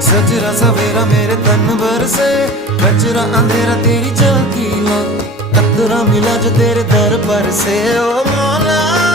सजरा सवेरा मेरे तन बरसे, कचरा अंधेरा तेरी झांकी ला, कतरा मिला जो तेरे दर पर से। ओ मौला